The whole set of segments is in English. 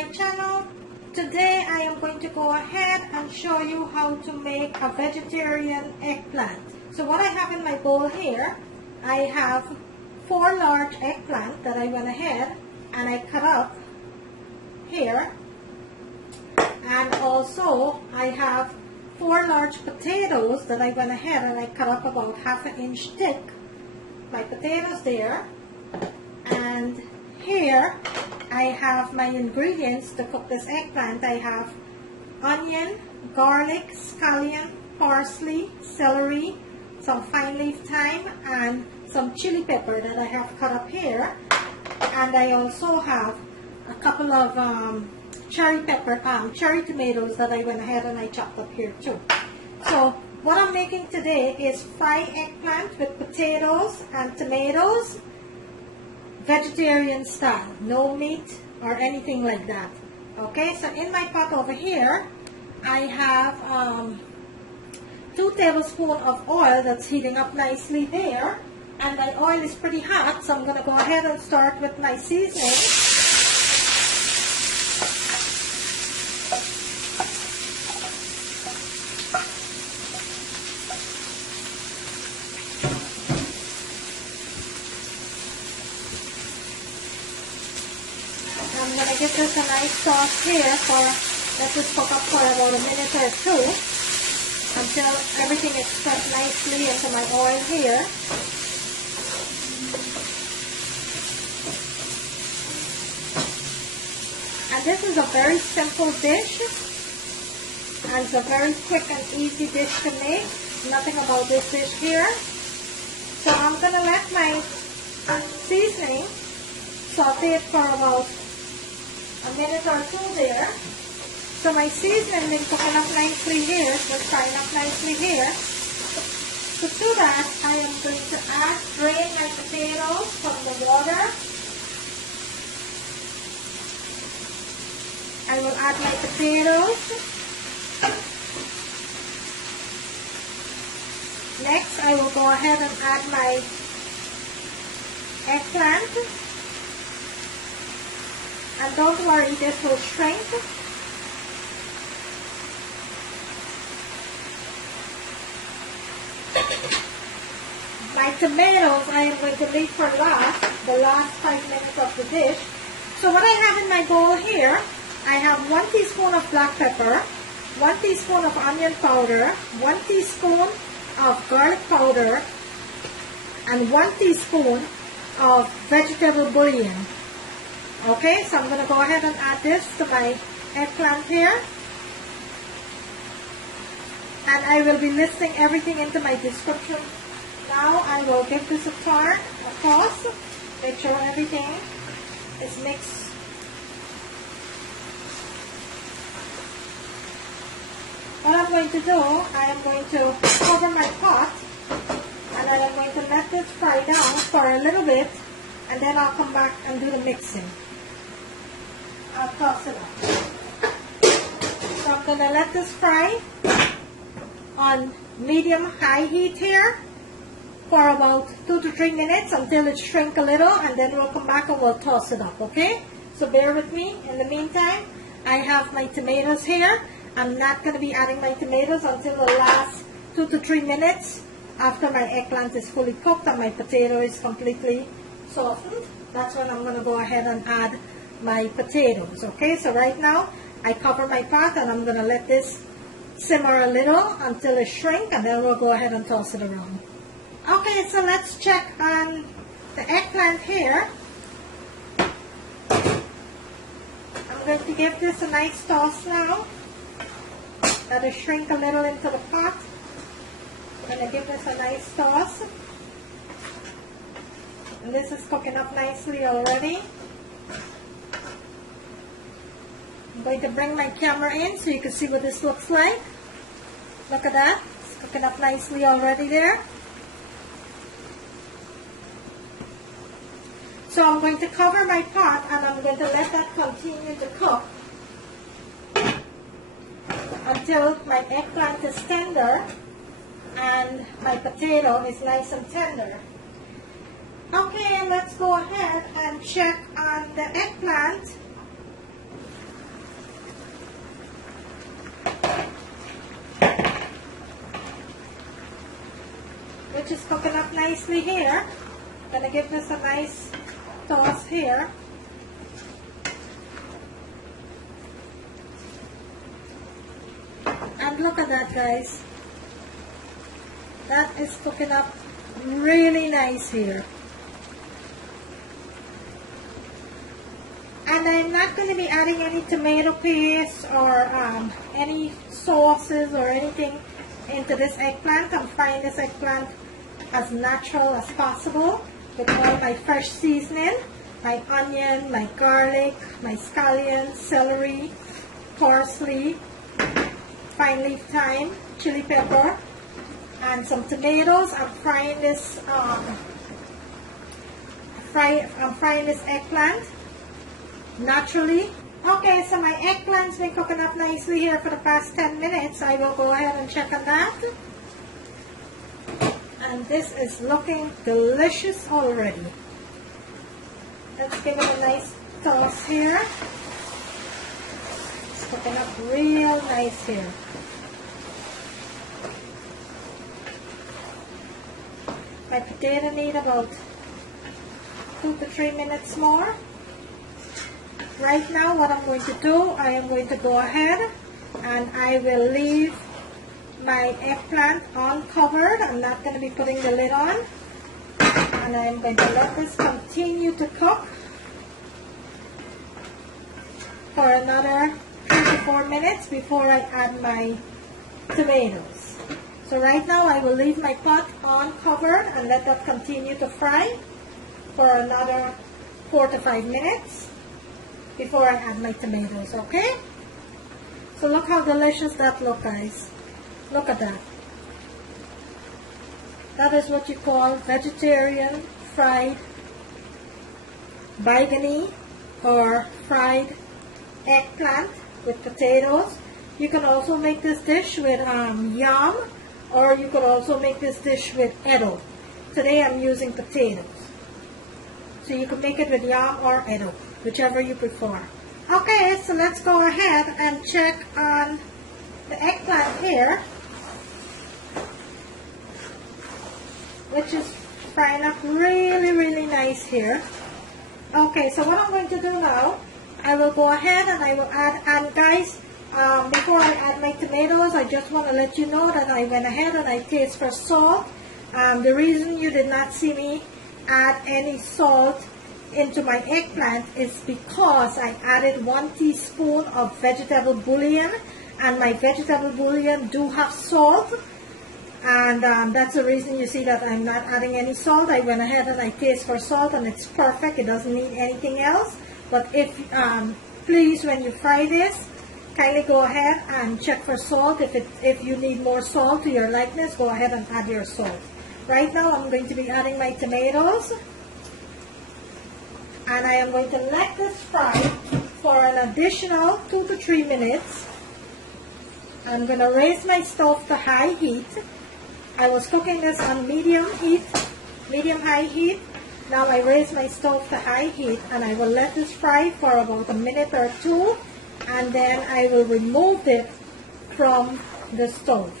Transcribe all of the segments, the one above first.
my channel. Today I am going to go ahead and show you how to make a vegetarian eggplant. So what I have in my bowl here, I have 4 large eggplant that I went ahead and I cut up here, and also I have 4 large potatoes that I went ahead and I cut up about 1/2 inch thick. My potatoes there, and here I have my ingredients to cook this eggplant. I have onion, garlic, scallion, parsley, celery, some fine leaf thyme, and some chili pepper that I have cut up here. And I also have a couple of cherry tomatoes that I went ahead and I chopped up here too. So what I'm making today is fried eggplant with potatoes and tomatoes, vegetarian style, no meat or anything like that. Okay, so in my pot over here I have 2 tablespoons of oil that's heating up nicely there, and my oil is pretty hot, so I'm going to go ahead and start with my seasoning. I'm going to give this a nice sauce here let this cook up for about a minute or 2 until everything is pressed nicely into my oil here. And this is a very simple dish, and it's a very quick and easy dish to make. Nothing about this dish here. So I'm going to let my seasoning saute it for about a minute or 2 there. So my seasoning been cooking up nicely here, just frying up nicely here. So to that, I am going to drain my potatoes from the water. I will add my potatoes. Next, I will go ahead and add my eggplant. And don't worry, this will shrink. My tomatoes I am going to leave for last, the last 5 minutes of the dish. So what I have in my bowl here, I have 1 teaspoon of black pepper, 1 teaspoon of onion powder, 1 teaspoon of garlic powder, and 1 teaspoon of vegetable bouillon. Okay, so I'm going to go ahead and add this to my eggplant here. And I will be listing everything into my description. Now I will give this a turn across, make sure everything is mixed. What I'm going to do, I am going to cover my pot, and then I'm going to let this fry down for a little bit, and then I'll come back and do the mixing. I'll toss it up. So I'm going to let this fry on medium-high heat here for about 2 to 3 minutes until it shrink a little, and then we'll come back and we'll toss it up, okay? So bear with me. In the meantime, I have my tomatoes here. I'm not going to be adding my tomatoes until the last 2 to 3 minutes after my eggplant is fully cooked and my potato is completely softened. That's when I'm going to go ahead and add my potatoes, okay? So right now, I cover my pot and I'm going to let this simmer a little until it shrink, and then we'll go ahead and toss it around. Okay, so let's check on the eggplant here. I'm going to give this a nice toss now. Let it shrink a little into the pot. I'm going to give this a nice toss. And this is cooking up nicely already. I'm going to bring my camera in so you can see what this looks like. Look at that. It's cooking up nicely already there. So I'm going to cover my pot and I'm going to let that continue to cook until my eggplant is tender and my potato is nice and tender. Okay, let's go ahead and check on the eggplant. which is cooking up nicely here. I'm gonna give this a nice toss here. And look at that, guys. That is cooking up really nice here. And I'm not going to be adding any tomato paste or any sauces or anything into this eggplant. I'm frying this eggplant as natural as possible with all my fresh seasoning, my onion, my garlic, my scallions, celery, parsley, fine leaf thyme, chili pepper, and some tomatoes. I'm frying this eggplant naturally. Okay, so my eggplant's been cooking up nicely here for the past 10 minutes. I will go ahead and check on that. And this is looking delicious already. Let's give it a nice toss here. It's cooking up real nice here. My potato need about 2 to 3 minutes more. Right now, what I'm going to do, I am going to go ahead and I will leave my eggplant uncovered. I'm not going to be putting the lid on. And I'm going to let this continue to cook for another 3 to 4 minutes before I add my tomatoes. So right now, I will leave my pot uncovered and let that continue to fry for another 4 to 5 minutes before I add my tomatoes, okay? So look how delicious that looks, guys. Look at that. That is what you call vegetarian fried baigani or fried eggplant with potatoes. You can also make this dish with yam, or you could also make this dish with edo. Today I'm using potatoes. So you can make it with yam or edo, whichever you prefer. Okay, so let's go ahead and check on the eggplant here, which is frying up really nice here. Okay, so what I'm going to do now, I will go ahead and I will add, and guys, before I add my tomatoes, I just want to let you know that I went ahead and I taste for salt. The reason you did not see me add any salt into my eggplant is because I added 1 teaspoon of vegetable bouillon, and my vegetable bouillon do have salt, and that's the reason you see that I'm not adding any salt. I went ahead and I taste for salt and it's perfect. It doesn't need anything else. But if please, when you fry this, kindly go ahead and check for salt. If you need more salt to your likeness, go ahead and add your salt. Right now I'm going to be adding my tomatoes, and I am going to let this fry for an additional 2 to 3 minutes. I'm going to raise my stove to high heat. I was cooking this on medium-high heat. Now I raise my stove to high heat, and I will let this fry for about a minute or two, and then I will remove it from the stove.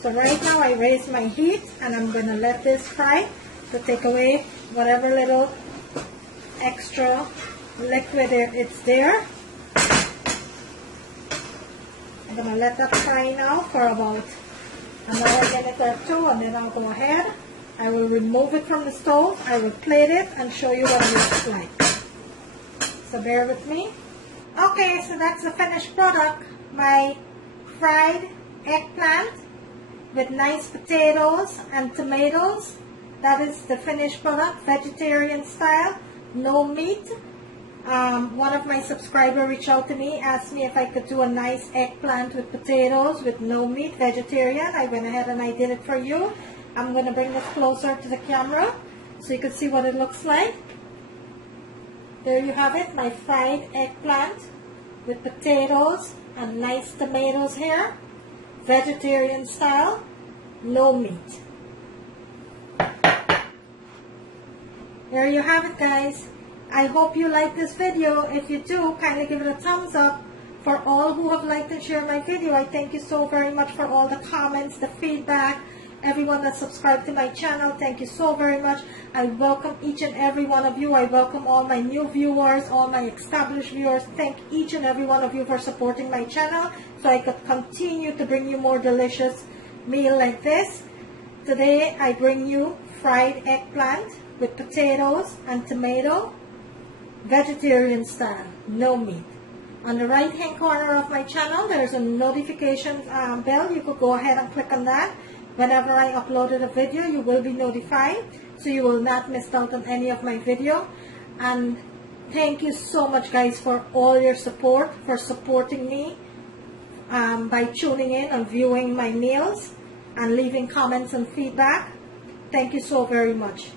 So right now I raise my heat, and I'm going to let this fry to take away whatever little extra liquid it's there. I'm going to let that fry now for about another minute or two, and then I'll go ahead. I will remove it from the stove. I will plate it and show you what it looks like. So bear with me. Okay, so that's the finished product. My fried eggplant with nice potatoes and tomatoes. That is the finished product, vegetarian style, no meat. One of my subscribers reached out to me, asked me if I could do a nice eggplant with potatoes with no meat, vegetarian. I went ahead and I did it for you. I'm going to bring this closer to the camera so you can see what it looks like. There you have it, my fried eggplant with potatoes and nice tomatoes here. Vegetarian style, no meat. There you have it, guys. I hope you like this video. If you do, kindly give it a thumbs up. For all who have liked and shared my video, I thank you so very much for all the comments, the feedback, Everyone that subscribed to my channel, thank you so very much. I welcome each and every one of you. I welcome all my new viewers, all my established viewers. Thank each and every one of you for supporting my channel so I could continue to bring you more delicious meal like this. Today I bring you fried eggplant with potatoes and tomato, vegetarian style, no meat. On the right hand corner of my channel there is a notification bell. You could go ahead and click on that. Whenever I uploaded a video, you will be notified, so you will not miss out on any of my video. And thank you so much, guys, for all your support, for supporting me by tuning in and viewing my meals and leaving comments and feedback. Thank you so very much.